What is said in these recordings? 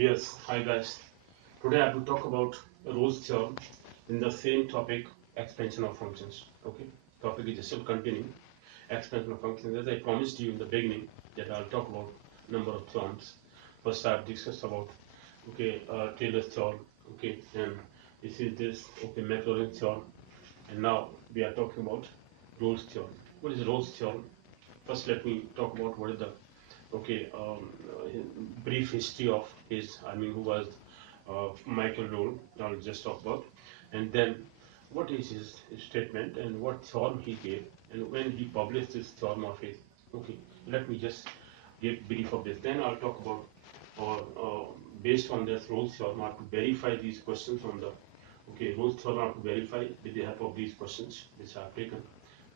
Yes, hi guys. Today I will talk about Rolle's theorem in the same topic, expansion of functions. Okay, topic is still continuing, expansion of functions. As I promised you in the beginning that I'll talk about number of theorems. First I've discussed about Taylor's theorem. Okay, and this Maclaurin's theorem, and now we are talking about Rolle's theorem. What is Rolle's theorem? First, let me talk about what is the brief history of his, who was Michael Rolle, I'll just talk about, and then what is his statement and what theorem he gave, and when he published this theorem of his. Okay, let me just give brief of this. Then I'll talk about, based on this Rolle's theorem, I have to verify these questions on the, Rolle's theorem I have to verify with the help of these questions which I have taken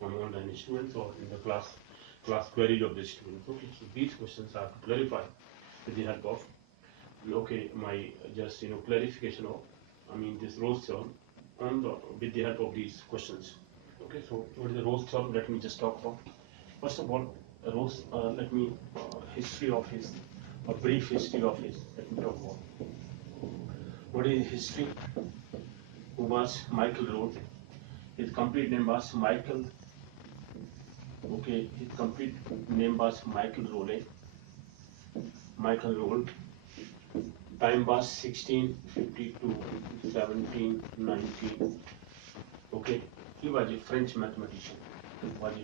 from online students or in the class queries of the students. Okay, so these questions I have to clarify with the help of my just clarification of this Rolle's theorem on the with the help of these questions. Okay, so what is the Rolle's theorem? Let me just talk about. First of all, Rolle's let me history of his, a brief history of his. Let me talk about what is his history. Who was Michael Rolle? His complete name was Michael. Okay, his complete name was Michael Rolle. Michael Rolle. Time was 1652 to 1719. Okay, he was a French mathematician. Let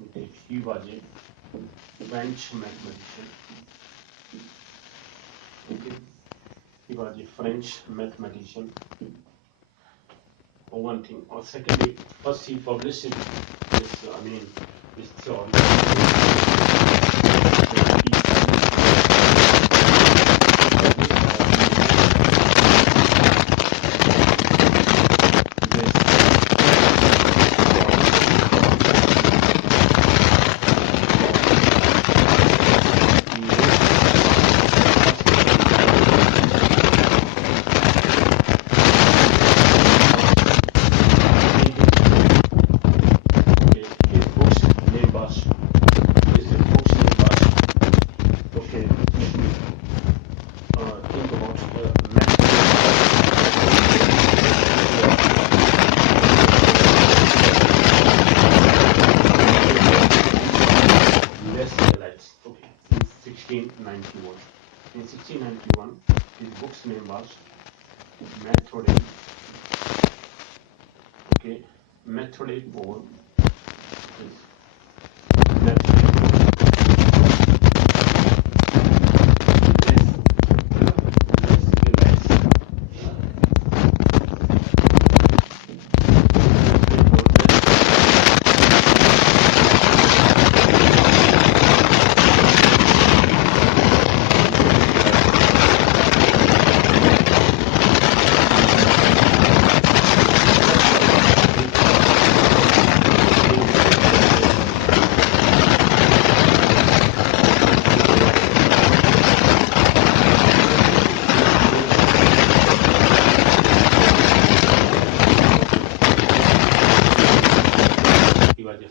me take. He was a French mathematician. Okay, he was a French mathematician. Or one thing, or secondly, first he published it. This theory. In 1691, his book's name was Methodic. Okay, Methodic or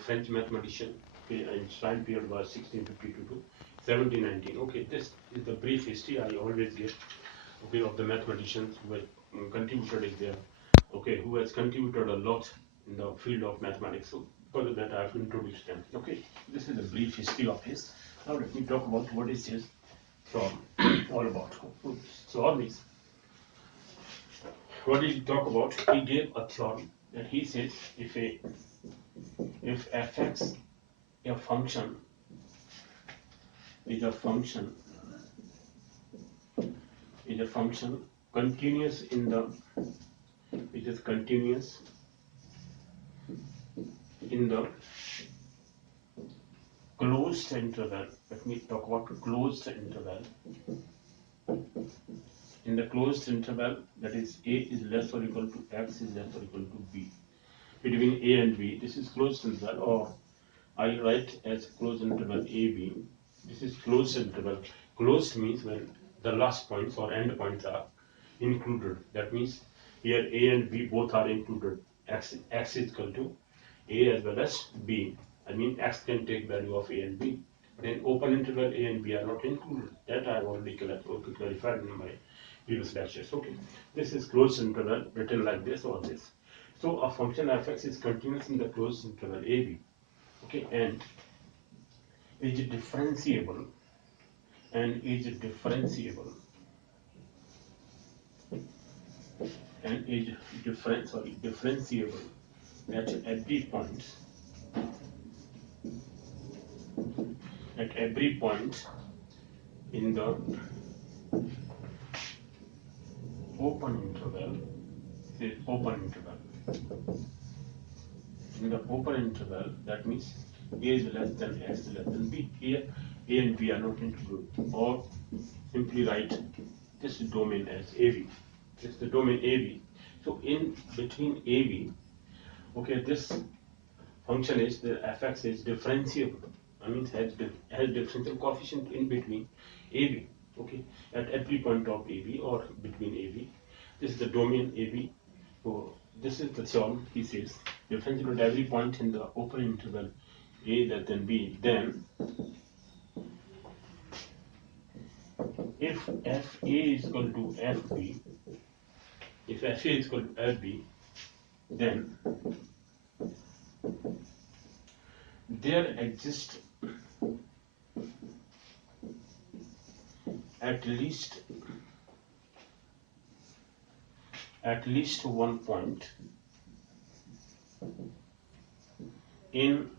French mathematician. Okay, and his time period was 1652 to 1719. Okay, this is the brief history I always give. Okay, of the mathematicians who have contributed there. Okay, who has contributed a lot in the field of mathematics. So for that I have introduced them. Okay, this is a brief history of his. Now let me talk about what is his theorem all about. Theorem is, what did he talk about? He gave a theorem that he says if fx a function is a function continuous in the continuous in the closed interval. Let me talk about closed interval. In the closed interval, that is a is less or equal to x is less or equal to b. Between a and b, this is closed interval, or I write as closed interval AB. This is closed interval. Closed means when the last points or end points are included. That means here A and B both are included. X is equal to A as well as B. X can take value of A and B. Then open interval A and B are not included. That I have already clarified in my previous lectures. Okay, this is closed interval written like this or this. So a function fx is continuous in the closed interval AB. Okay, and is differentiable and is differentiable and is differentiable at every point in the open interval. This is open interval. In the open interval, that means A is less than X less than B. Here A and B are not included. Or simply write this domain as AV. This is the domain AV. So in between AV, okay, this function is the fx is differentiable. I mean has differential coefficient in between AB. Okay, at every point of AB or between AB. This is the domain AB. So this is the theorem. He says differentiable at every point in the open interval A less than B. Then if FA is equal to FB, if FA is equal to FB, then there exists at least one point in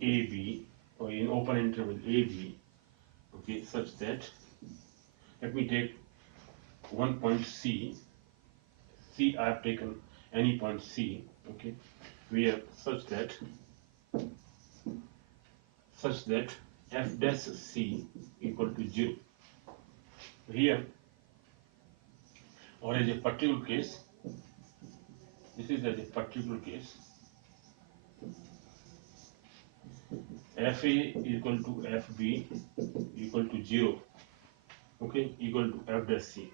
AB or in open interval AB, okay, such that, let me take one point C. I have taken any point C, okay, where such that f dash C equal to 0. Here, or as a particular case, this is as a particular case, FA equal to FB equal to 0, okay, equal to f dash C.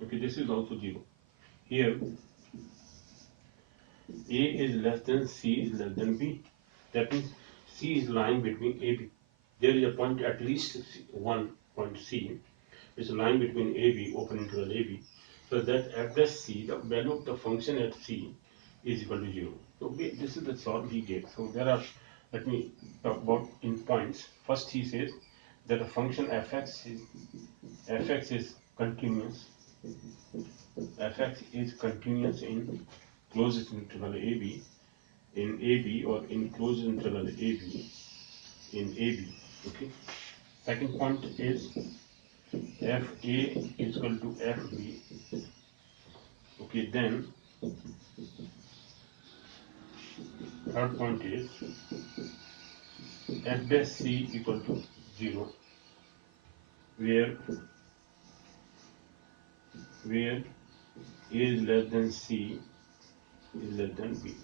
Okay, this is also 0. Here, A is less than C is less than B. That means C is lying between AB. There is a point, at least one point C, is lying between AB, open interval AB, so that f dash C, the value of the function at C, is equal to 0. So this is the theorem he gave. So there are, let me talk about in points. First he says that a function fx is continuous. Fx is continuous in closest interval AB, in AB or in closed interval AB, in AB. Okay. Second point is FA is equal to FB. Okay, then third point is F dash C equal to 0, where A is less than C is less than B.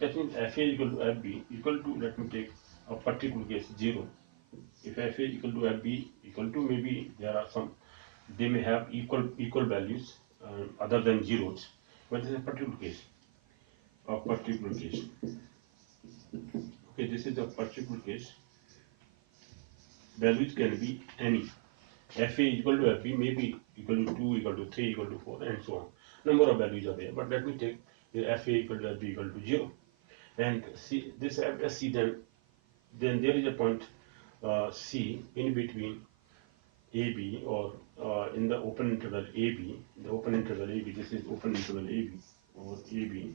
That means FA equal to FB equal to, let me take a particular case, 0. If FA equal to FB equal to, maybe there are some, they may have equal values other than zeros, but this is a particular case. Okay, this is a particular case. Values can be any. FA equal to FB may be equal to 2, equal to 3, equal to 4, and so on. Number of values are there, but let me take FA equal to FB equal to 0. And see this after C, then there is a point C in between AB or in the open interval AB. The open interval AB, this is open interval AB or AB.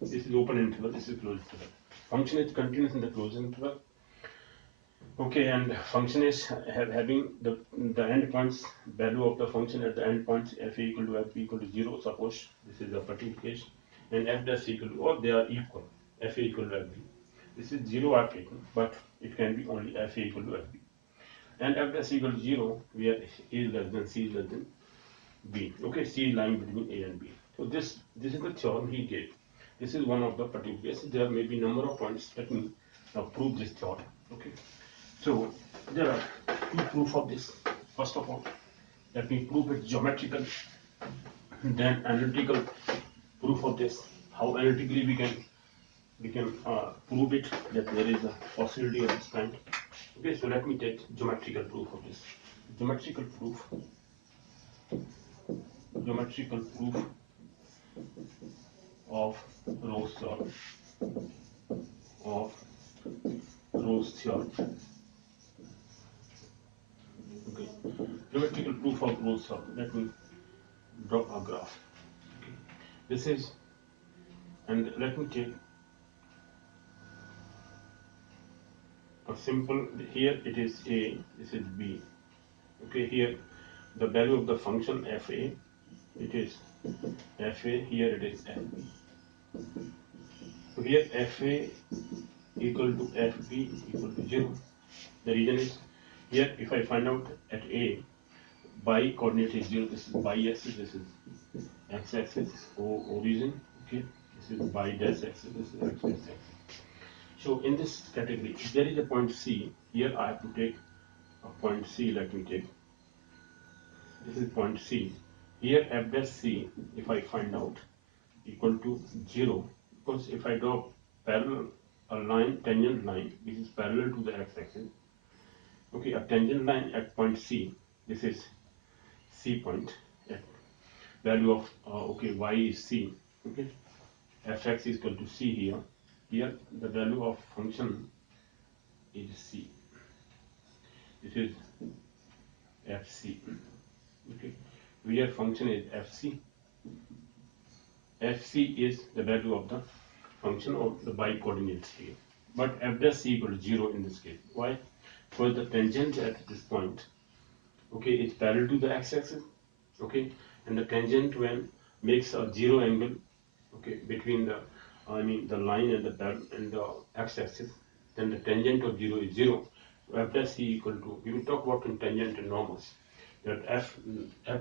This is open interval, this is closed interval. Function is continuous in the closed interval. Okay, and function is having the endpoints, value of the function at the endpoints f equal to fb equal to 0. Suppose this is a particular case, and f dash equal to, or they are equal, f equal to fb. This is 0 I've taken, but it can be only f equal to fb. And f dash equal to 0, where a is less than c is less than b. Okay, c is lying between a and b. So this is the theorem he gave. This is one of the particular cases. There may be number of points. Let me now prove this theorem. Okay. So there are two proofs of this. First of all, let me prove it geometrical, then analytical proof of this. How analytically we can we can prove it that there is a possibility of this kind. Okay, so let me take geometrical proof of this. Geometrical proof. Geometrical proof of Rolle's theorem. Of Rolle's theorem. Okay, geometrical proof of Rolle's theorem. Let me draw a graph. Okay. This is, and let me take a simple. Here it is A. This is B. Okay, here the value of the function fa, it is fa, here it is fb. So here fa equal to fb equal to 0. The reason is, here if I find out at a, y coordinate is 0, this is y axis, this is x axis, origin, okay, this is y dash axis, this is x dash axis. So in this category, if there is a point C, here I have to take a point C, let me take. This is point C. Here f dash C, if I find out, equal to 0, because if I draw parallel a line, tangent line, which is parallel to the x-axis. Okay, a tangent line at point C. This is C point. At value of okay, y is C. Okay, fx is equal to C here. Here the value of function is C. This is fc. Okay, where function is fc. fc is the value of the function of the y coordinates here. But f dash c equal to 0 in this case. Why? Because the tangent at this point, okay, is parallel to the x-axis, okay, and the tangent when makes a 0 angle, okay, between the the line and the x-axis, then the tangent of 0 is 0. So f dash c equal to, we will talk about in tangent and normals, that f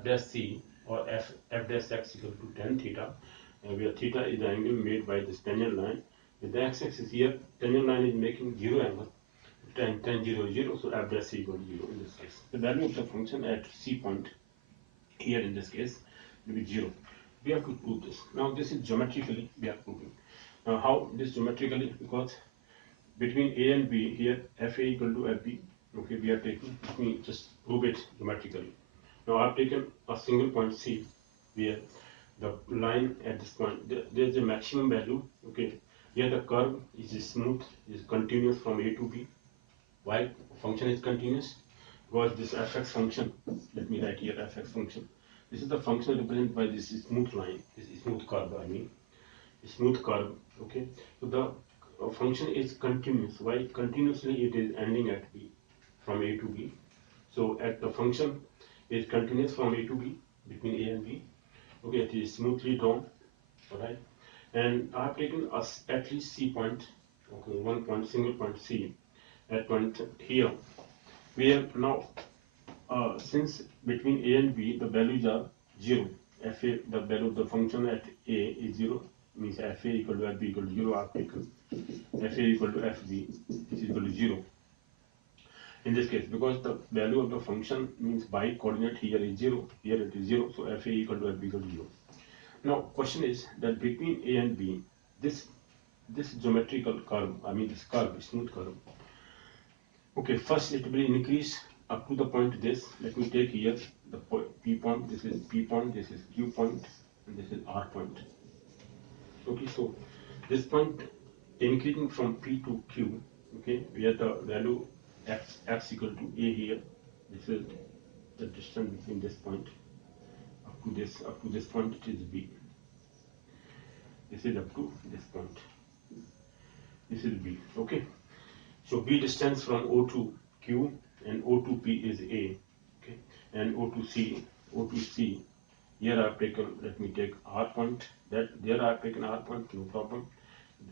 dash c or f dash x equal to tan theta, where theta is the angle made by this tangent line with the x-axis. Here tangent line is making 0 angle, tan 0 is 0, so f dash c equal to 0 in this case. The value of the function at c point here in this case will be 0. We have to prove this. Now this is geometrically we are proving. Now how this geometrically? Because between a and b here fa equal to fb. Okay, we are taking. Let me just prove it geometrically. Now I have taken a single point C where the line at this point, there is a maximum value. Okay, here the curve is smooth, is continuous from a to b. Why function is continuous? Because this fx function, let me write here fx function. This is the function represented by this smooth line, this smooth curve, smooth curve. Okay, so the function is continuous. Why? Continuously it is ending at b, from a to b. So at the function is continuous from a to b, between a and b. Okay, it is smoothly drawn, alright. And I have taken at least c point, okay, one point, single point C, at point here. We have now, since between a and b the values are 0, fa, the value of the function at a is 0, means fa equal to fb equal to 0. I have taken fa equal to fb is equal to 0 in this case, because the value of the function means y coordinate here is 0, here it is 0, so fa equal to fb equal to 0. Now question is that between a and b, this geometrical curve, this curve, smooth curve, okay, first it will increase up to the point this. Let me take here the P point, this is P point, this is Q point, and this is R point. Okay, so this point increasing from P to Q, okay, we have the value x equal to A here. This is the distance between this point up to this point, it is B. This is up to this point. This is B. Okay. So B distance from O to Q and O to P is A. Okay. And O to C. Here I have taken, let me take R point. That there I have taken R point, no problem.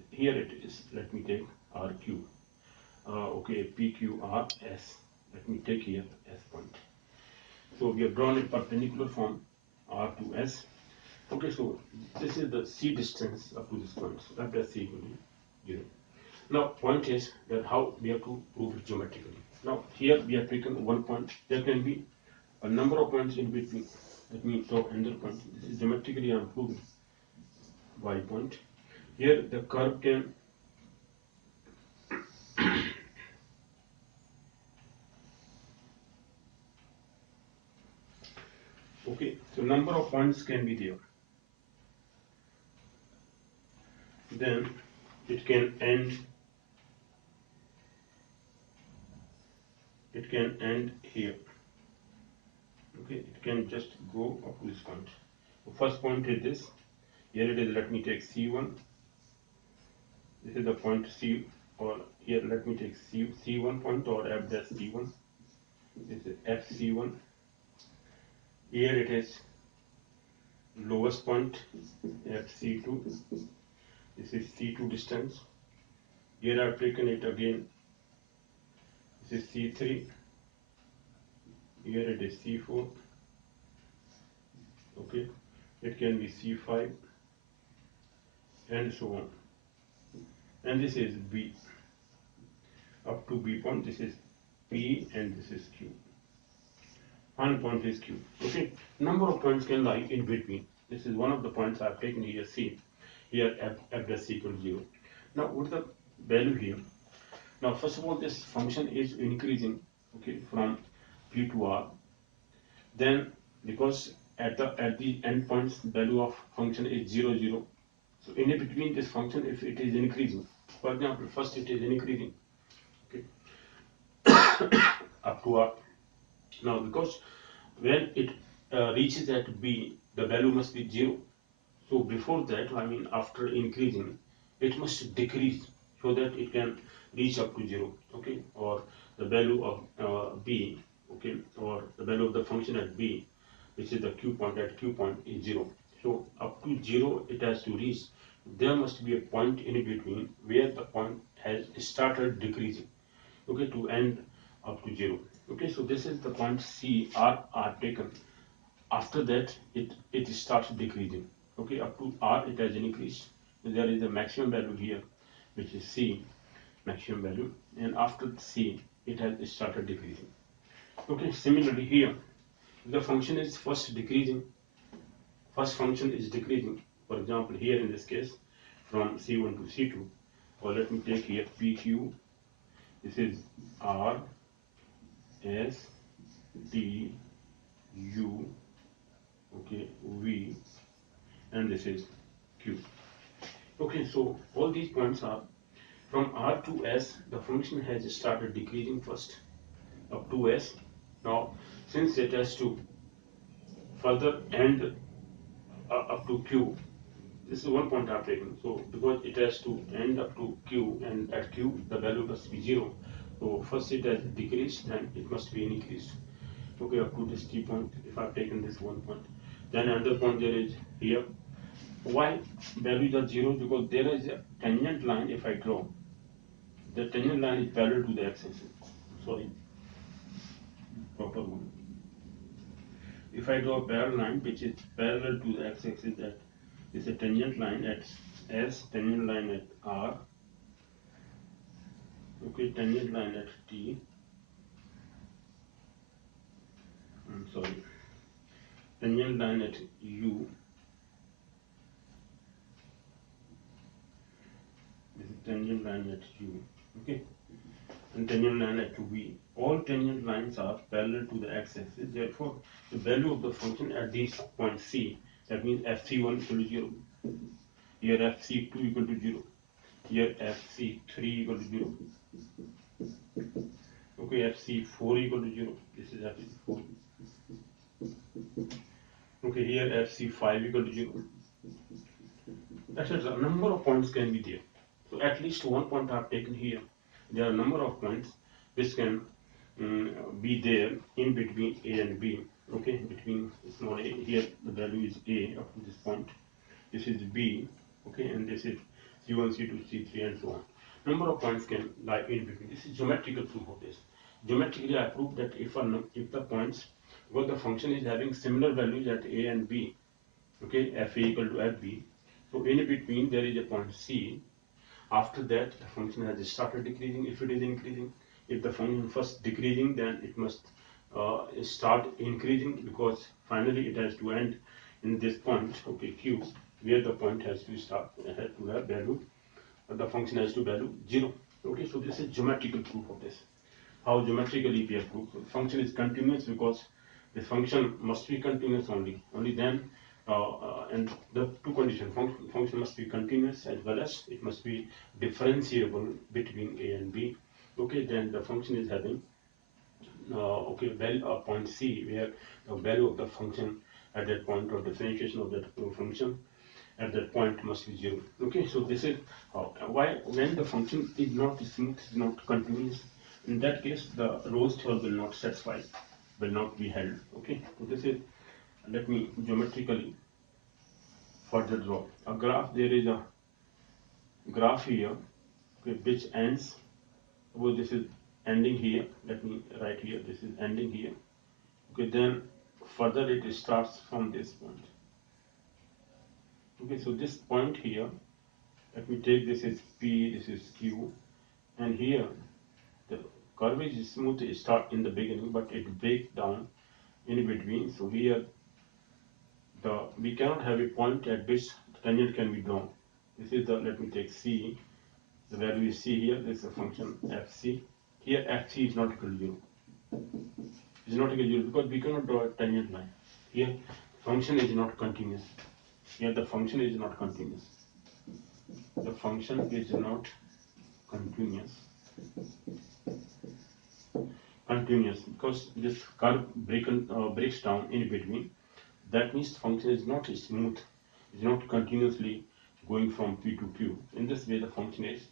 Here it is. Let me take RQ. Okay, PQRS. Let me take here S point. So we have drawn a perpendicular from R to S. Okay, so this is the C distance up to this point. So f dash C equal to 0. Now, point is that how we have to prove it geometrically. Now, here we have taken one point. There can be a number of points in between. Let me draw another point. This is geometrically I am proving y point. Here the curve can So number of points can be there. Then it can end here. Okay, it can just go up to this point. The first point is this. Here it is, let me take C1. This is the point C, or here let me take C1 point or F dash C1. This is FC1. Here it is lowest point FC2. This is C2 distance. Here I have taken it again. This is C3. Here it is C4. Okay, it can be C5 and so on. And this is B. Up to B point, this is P and this is Q. One point is Q. Okay, number of points can lie in between. This is one of the points I have taken here C. Here F dash equal to 0. Now what is the value here? Now first of all, this function is increasing, okay, from Q to R. Then because at the end points value of function is 0, 0. So in between this function, if it is increasing, for example, first it is increasing, okay, up to R. Now because when it reaches at B, the value must be 0. So before that, I mean after increasing, it must decrease so that it can reach up to 0, okay, or the value of B, okay, or the value of the function at B, which is the Q point, at Q point is 0. So up to 0 it has to reach. There must be a point in between where the point has started decreasing, okay, to end up to 0. Okay, so this is the point C, R are taken. After that, it starts decreasing. Okay, up to R it has increased. There is a maximum value here, which is C, maximum value, and after C it has started decreasing. Okay, similarly here, the function is first decreasing. First function is decreasing. For example, here in this case, from C1 to C2, or let me take here PQ. This is R, S, T, U, okay, V, and this is Q. Okay, so all these points are from R to S. The function has started decreasing first up to S. Now, since it has to further end up to Q, this is one point I've taken. So because it has to end up to Q, and at Q the value must be 0. So first it has decreased, then it must be increased. Okay, up to this T point, if I've taken this one point. Then another point there is here. Why values are 0? Because there is a tangent line. If I draw, the tangent line is parallel to the x-axis. Sorry, proper one. If I draw a parallel line which is parallel to the x-axis, that is a tangent line at S, tangent line at R, okay, tangent line at T, I'm sorry, tangent line at U, this is tangent line at U, okay, and tangent line at V. All tangent lines are parallel to the x-axis. Therefore, the value of the function at this point C, that means fc1 equal to 0, here fc2 equal to 0, here fc3 equal to 0, okay, fc4 equal to 0, this is fc4, okay, here fc5 equal to 0, etc. Number of points can be there. So at least one point I have taken here. There are a number of points which can be there in between A and B. Okay, between small a, here the value is A up to this point. This is B, okay, and this is C1, C2, C3, and so on. Number of points can lie in between. This is geometrical proof of this. Geometrically, I prove that if the points, because the function is having similar values at A and B, okay, Fa equal to Fb. So in between there is a point C. After that, the function has started decreasing. If it is increasing, if the function first decreasing, then it must start increasing, because finally it has to end in this point, okay, Q, where the point has to start, has to have value, the function has to value 0. Okay, so this is geometrical proof of this. How geometrically we have proved? So function is continuous because the function must be continuous only then, and the two conditions, function must be continuous as well as it must be differentiable between a and b. Okay, then the function is having okay, value point c, where the value of the function at that point, or differentiation of that function at that point must be 0. Okay, so this is why when the function is not smooth, is not continuous, in that case the Rolle's theorem will not satisfy, will not be held. Okay, so this is, let me geometrically further draw a graph. There is a graph here, okay, which ends, suppose this is ending here, let me write here, this is ending here. Okay, then further it starts from this point. Okay, so this point here, let me take, this is P, this is Q, and here the curve is smooth, it start in the beginning, but it breaks down in between. So here we cannot have a point at which tangent can be drawn. This is the, let me take C, the value is C here, this is a function fc. Here fc is not equal to 0. Is not equal to 0 because we cannot draw a tangent line. Here function is not continuous. Here the function is not continuous. The function is not continuous. Because this curve breaks down in between. That means the function is not smooth, is not continuously going from P to Q. In this way, the function is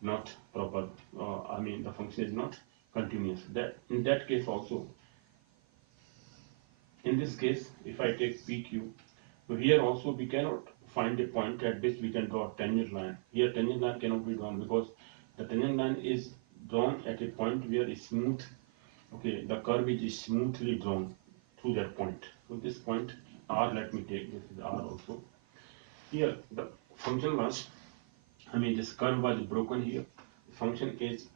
not proper. The function is not continuous. That in that case also. In this case, if I take PQ, so here also we cannot find a point at which we can draw a tangent line. Here tangent line cannot be drawn because the tangent line is drawn at a point where it's smooth. Okay, the curve is smoothly drawn through that point. So this point R, let me take, this is R also. Here the function was, this curve was broken here. The function is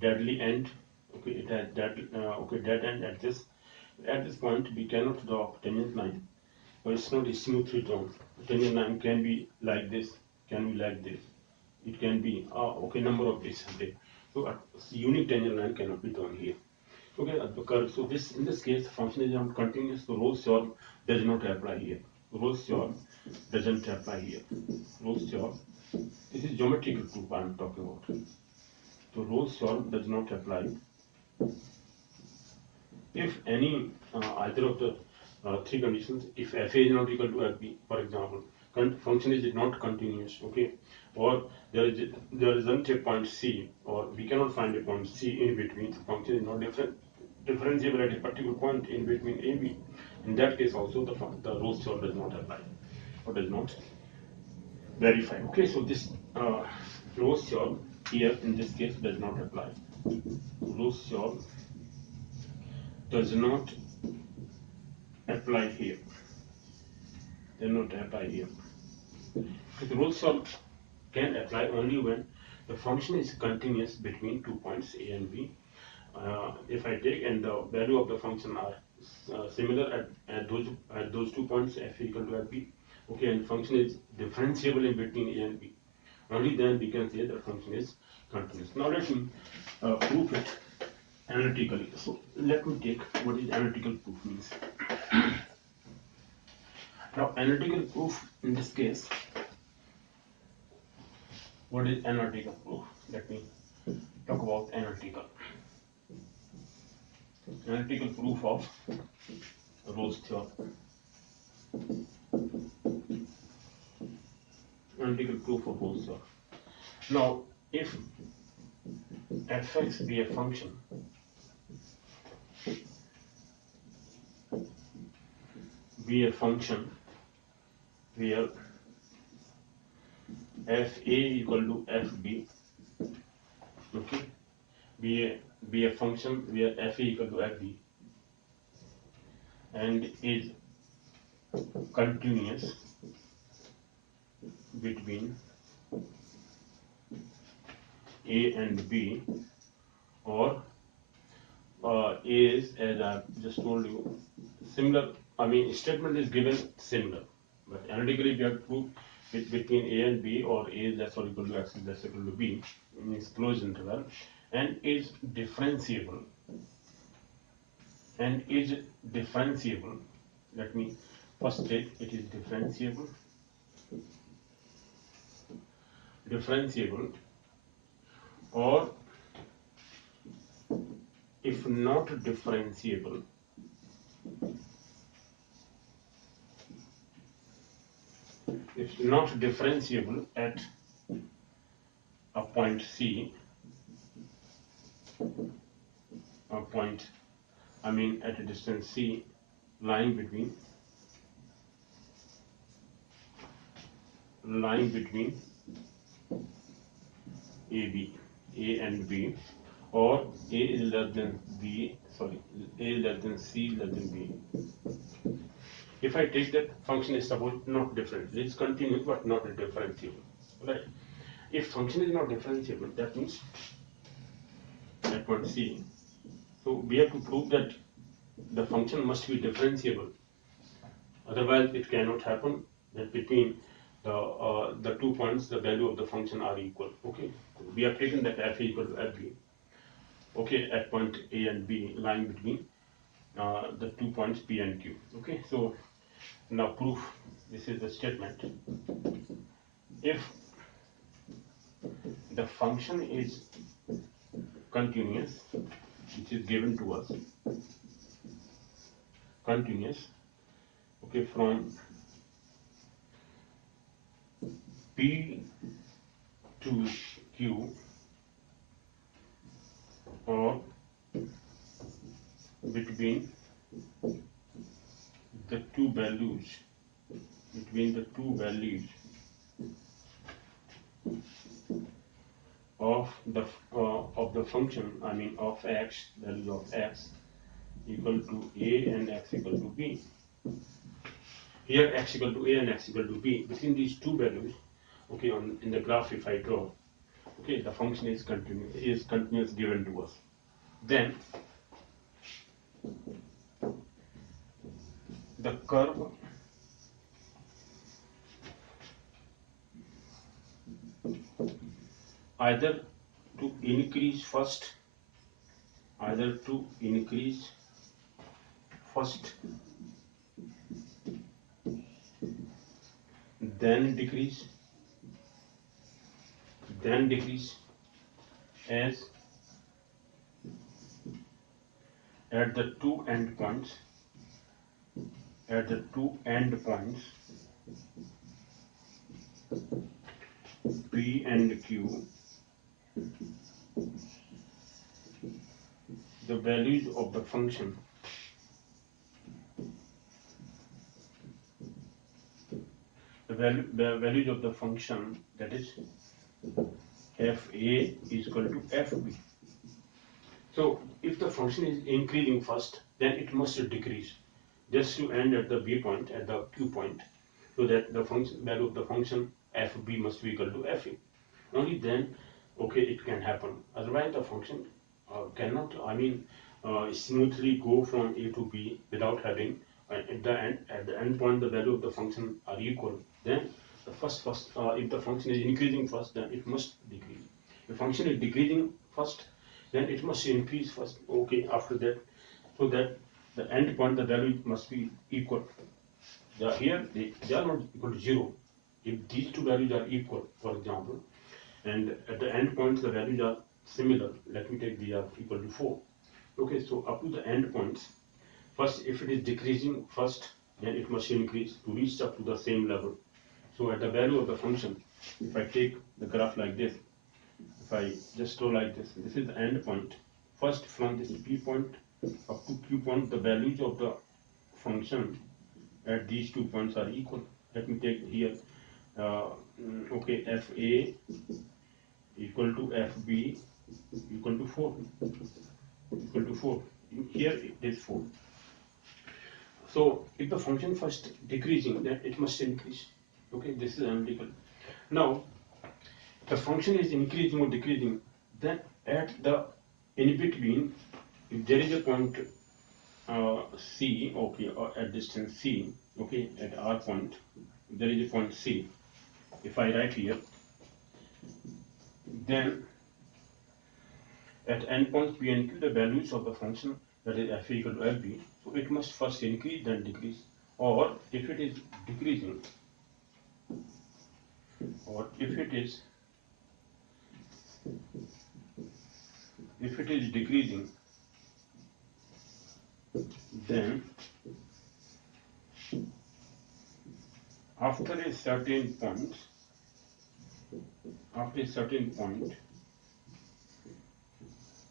deadly end. Okay, it has dead end at this. At this point we cannot draw tangent line, but it's not smoothly drawn. Tangent line can be like this, can be like this. It can be number of this. So a unique tangent line cannot be drawn here. Okay, the curve. So this, in this case, the function is not continuous. So Rolle's theorem does not apply here. Rolle's theorem doesn't apply here. Rolle's theorem. This is geometrical proof I am talking about. So Rolle's theorem does not apply if any either of the three conditions. If f a is not equal to f b, for example, function is not continuous. Okay, or there isn't a point c, or we cannot find a point c in between. The function is not differentiable at a particular point in between a b. In that case also the Rolle's theorem does not apply or does not verify. Okay, so this Rolle's theorem here in this case does not apply. Rolle's theorem does not apply here. Does not apply here. The Rolle's theorem can apply only when the function is continuous between 2 points a and b. If I take, and the value of the function are similar at those 2 points, f equal to fb. Okay, and function is differentiable in between a and b. Only then we can say the function is continuous. Now let me prove it analytically. So let me take what is analytical proof means. Now analytical proof in this case, what is analytical proof? Let me talk about analytical proof of Rolle's theorem. Analytical proof of Rolle's theorem. Now if fx be a function where fa equal to fb, okay, be a function where fa equal to fb and is continuous between a and b, or is, as I just told you, similar. Statement is given similar, but analytically we have to prove it between a and b, or a is less or equal to x is less or equal to b in its closed interval, and is differentiable and is differentiable. Let me first state it is differentiable, or if not differentiable, at a point C, a point, I mean at a distance C lying between A and B, or A is less than B, sorry, A less than C less than B. If I take that function is suppose not different, it is continuous but not differentiable, right? If function is not differentiable, that means at point C, so we have to prove that the function must be differentiable. Otherwise, it cannot happen that between the 2 points, the value of the function are equal. Okay, we have taken that f equal to fb. Okay, at point A and B lying between the 2 points P and Q. Okay, so now proof. This is the statement. If the function is continuous, which is given to us, continuous, okay, from P to Q, or between the two values, of the function, I mean of x, value of x equal to A and x equal to B. Here x equal to A and x equal to B. Between these two values, okay, in the graph if I draw, okay, the function is continuous given to us. Then the curve either to increase first, then decrease, as at the two endpoints, P and Q, the values of the function that is fa is equal to fb. So if the function is increasing first, then it must decrease just to end at the b point, at the q point, so that the value of the function fb must be equal to fa. Only then, okay, it can happen. Otherwise, the function cannot, smoothly go from A to B without having at the end point the value of the function are equal. Then the if the function is increasing first, then it must decrease. If function is decreasing first, then it must increase first. Okay, after that, so that the end point the value must be equal. Here they are not equal to 0. If these two values are equal, for example, and at the end points the values are similar, let me take these are equal to 4. Okay, so up to the end points, first if it is decreasing first, then it must increase to reach up to the same level. So at the value of the function, if I take the graph like this, if I just draw like this, this is the end point. First from this P point up to Q point, the values of the function at these 2 points are equal. Let me take here, okay, fa equal to fb equal to 4, here it is 4. So if the function first decreasing, then it must increase. Okay, this is analytical. Now the function is increasing or decreasing, then at the in between, if there is a point C, okay, or at distance C, okay, at R point, if there is a point C, if I write here, then at endpoints P and Q, the values of the function, that is F equal to FB, so it must first increase then decrease, or if it is decreasing, or if it is decreasing, then after a certain point,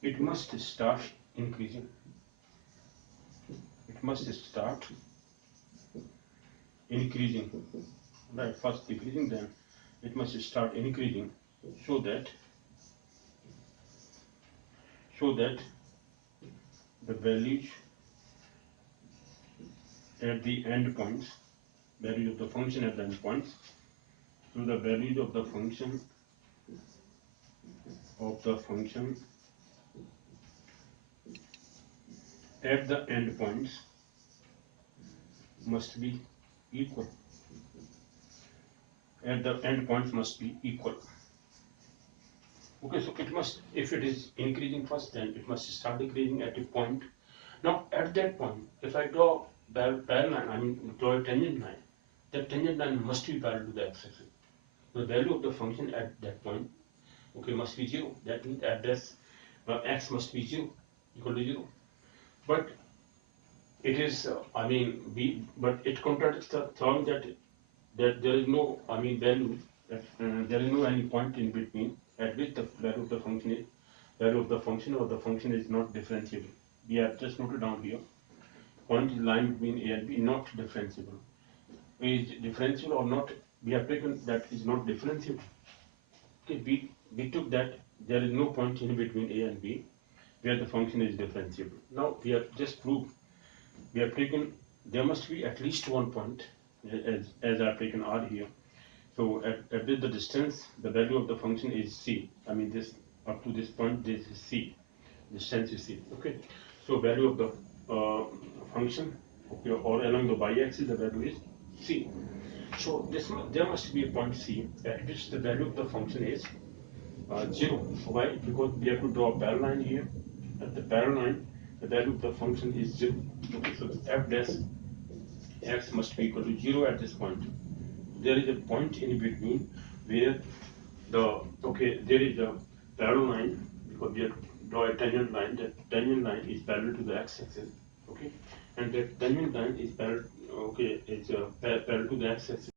it must start increasing. It must start increasing, right? First decreasing, then it must start increasing, so that the values at the end points, value of the function at the end points, so the values of the function at the end points must be equal. At the end points must be equal. Okay, so it must, if it is increasing first, then it must start decreasing at a point. Now at that point, if I draw parallel line, I mean draw a tangent line, that tangent line must be parallel to the x-axis. The value of the function at that point, okay, must be 0. That means at this x must be 0, equal to 0. But it is, but it contradicts the theorem that there is no, value, that there is no any point in between at which the value of the function or the function is not differentiable. We have just noted down here, point is line between A and B, not differentiable. Is differentiable or not? We have taken that is not differentiable. Okay, we took that there is no point in between A and B where the function is differentiable. Now we have just proved, we have taken there must be at least one point, as I have taken R here. So at the distance, the value of the function is C. I mean this up to this point, this is C. Distance is C. Okay. So value of the function, okay, or along the y-axis, the value is C. So there must be a point C at which the value of the function is 0. Why? Because we have to draw a parallel line here. At the parallel line, the value of the function is 0. Okay, so f dash x must be equal to 0 at this point. There is a point in between where there is a parallel line, because we have to draw a tangent line. That tangent line is parallel to the x-axis. Okay, and that tangent line is parallel. Okay, it's parallel to the x-axis.